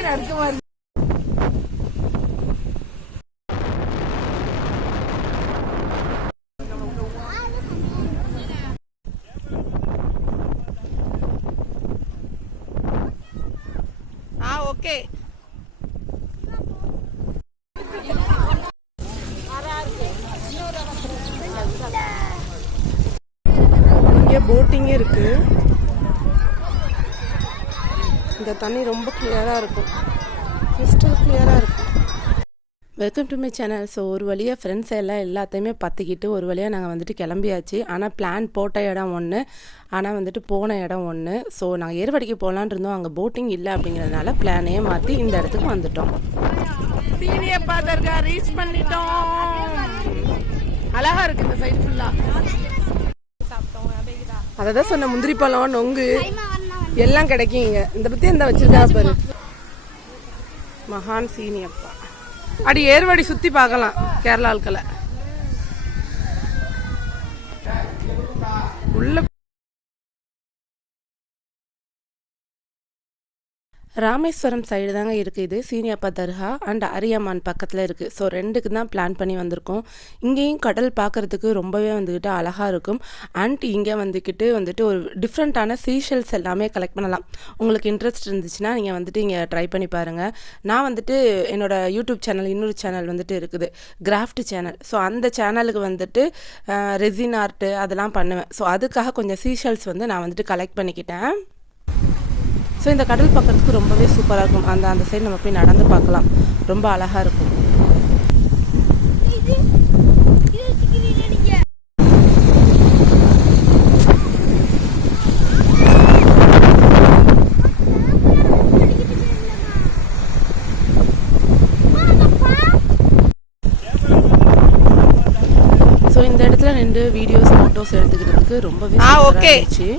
எனக்கே நடுக்கமா இருக்கு. ஓகே இங்கே போட்டிங்கே இருக்கு. இந்த தண்ணி ரொம்ப கிளியரா இருக்கும், கிறிஸ்டல் கிளியரா இருக்கும். Welcome to my channel. So ஒரு வழியாக ஃப்ரெண்ட்ஸ் எல்லாத்தையுமே பற்றிக்கிட்டு ஒரு வழியாக நாங்கள் வந்துட்டு கிளம்பியாச்சு. ஆனால் பிளான் போட்ட இடம் ஒன்று, ஆனால் வந்துட்டு போன இடம் ஒன்று. ஸோ நாங்கள் ஏர்வாடிக்கு போகலான் இருந்தோம், அங்கே போட்டிங் இல்லை அப்படிங்கிறதுனால பிளானையே மாற்றி இந்த இடத்துக்கு வந்துட்டோம். சீனியப்பா தர்கா ரீச் பண்ணிட்டோம். அழகா இருக்கு இந்த சைடு ஃபுல்லா. அதை தான் சொன்ன, முந்திரி பழம் நொங்கு எல்லாம் கிடைக்கும் இங்க. இந்த பத்தி எந்த வச்சிருக்கா பாரு, மகான் சீனியப்பா. அடி ஏர்வாடி சுத்தி பார்க்கலாம் கேரளா ஆட்களை. உள்ள ராமேஸ்வரம் சைடு தாங்க இருக்குது இது சீனியப்பா தர்கா அண்ட் அரியமான் பக்கத்தில் இருக்குது. ஸோ ரெண்டுக்கு தான் பிளான் பண்ணி வந்திருக்கோம். இங்கேயும் கடல் பார்க்குறதுக்கு ரொம்பவே வந்துக்கிட்டு அழகாக இருக்கும். அண்ட் இங்கே வந்துட்டு ஒரு டிஃப்ரெண்ட்டான சீஷெல்ஸ் எல்லாமே கலெக்ட் பண்ணலாம். உங்களுக்கு இன்ட்ரெஸ்ட் இருந்துச்சுன்னா நீங்கள் வந்துட்டு இங்கே ட்ரை பண்ணி பாருங்கள். நான் வந்துட்டு என்னோடய யூடியூப் சேனல் இன்னொரு சேனல் வந்துட்டு இருக்குது, கிராஃப்ட் சேனல். ஸோ அந்த சேனலுக்கு வந்துட்டு ரெசின் ஆர்ட்டு அதெல்லாம் பண்ணுவேன். ஸோ அதுக்காக கொஞ்சம் சீஷெல்ஸ் நான் வந்துட்டு கலெக்ட் பண்ணிக்கிட்டேன். ஸோ இந்த கடல் பார்க்குறதுக்கு ரொம்பவே சூப்பராக இருக்கும். அந்த சைடு நம்ம போய் நடந்து பார்க்கலாம், ரொம்ப அழகாக இருக்கும். ஸோ இந்த இடத்துல நின்று வீடியோஸ் ஃபோட்டோஸ் எடுத்துக்கிறதுக்கு ரொம்பவே சூப்பராக இருந்துச்சு.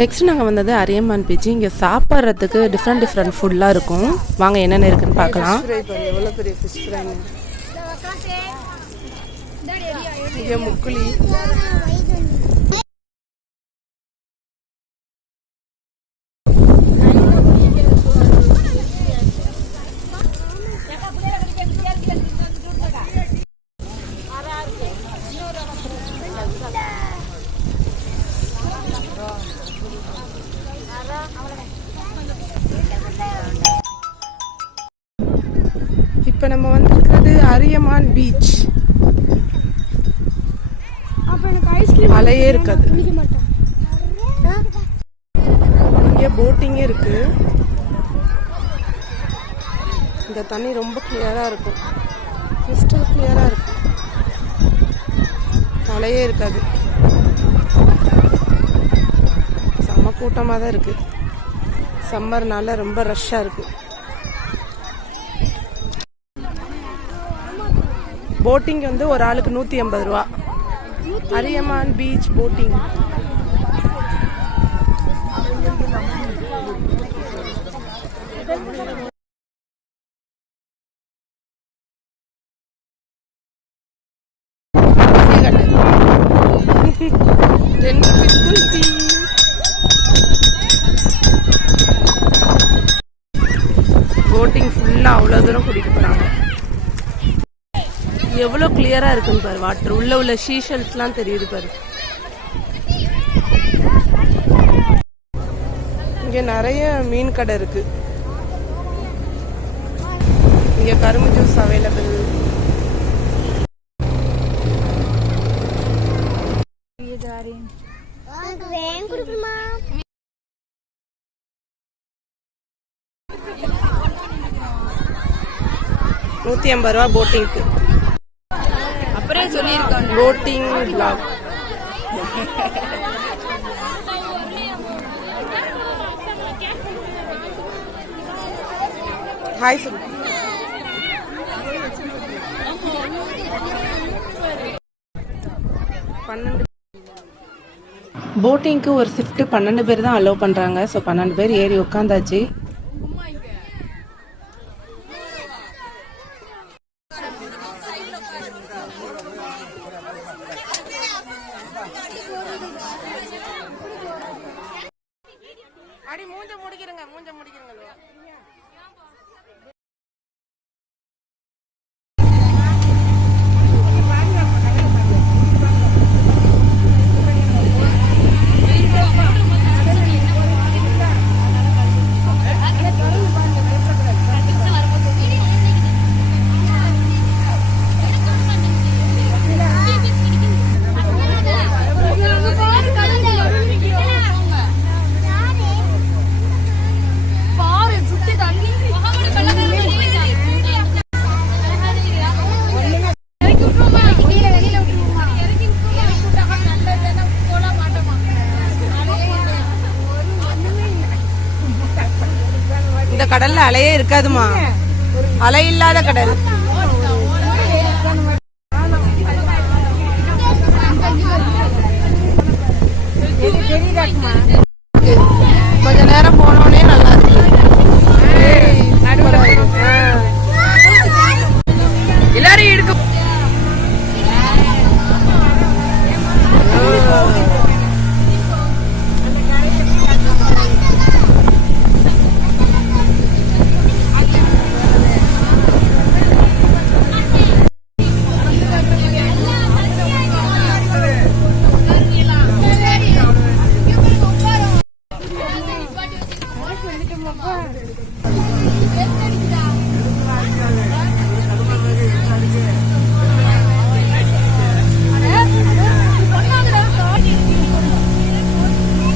நெக்ஸ்ட் நாங்கள் வந்தது அரியமான் பீச். இங்கே சாப்பிட்றதுக்கு டிஃப்ரெண்ட் ஃபுட்லாம் இருக்கும். வாங்க என்னென்ன இருக்குன்னு பார்க்கலாம். எவ்வளோ பெரிய ஃபிஷ் ஃப்ரை, இங்கே முக்குலி, இப்போ நம்ம வந்திருக்கிறது அரியமான் பீச். அலையே இருக்காது, இங்கே போட்டிங்கே இருக்கு. இந்த தண்ணி ரொம்ப கிளியரா இருக்கும், கிறிஸ்டல் கிளியரா இருக்கும், அலையே இருக்காது. செம்ம கூட்டமாக தான் இருக்கு, சம்மர்னால ரொம்ப ரஷ்ஷாக இருக்கு. போட்டிங் ஒரு ஆளுக்கு 150 ரூபா. Ariyaman beach boating. போட்டிங் ஃபுல்லா அவ்வளோ தூரம் கூட்டிட்டு போறாங்க. எவ்வளோ கிளியரா இருக்குன்னு பாரு, வாட்டர் உள்ள ஷீஷல்ஸ்லாம் தெரியுது பாரு. இங்க நிறைய மீன் கடை இருக்கு. இங்கே கரும்பு ஜூஸ் அவைலபிள். ₹150 போட்டிங்க்கு. அப்புறம் சொல்லியிருக்காங்க போட்டிங் vlog. ஹாய் சொல்லு. போட்டிங்க்கு ஒரு ஷிஃப்ட் 12 பேர் தான் அலோவ் பண்ணுறாங்க. ஸோ 12 பேர் ஏறி உட்காந்தாச்சு. அடி மூஞ்ச முடிக்கிறங்க. இந்த கடல்ல அலையே இருக்காதுமா. அலை இல்லாத கடல். கொஞ்ச நேரம் போனோடனே நல்லா இருக்கு. எல்லாரும் இருக்கு.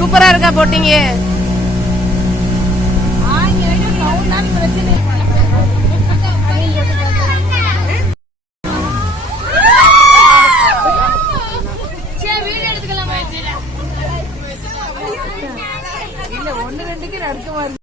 சூப்பரா இருக்கா போட்டிங்க. இல்ல 1 2க்கு அடுத்த மாதிரி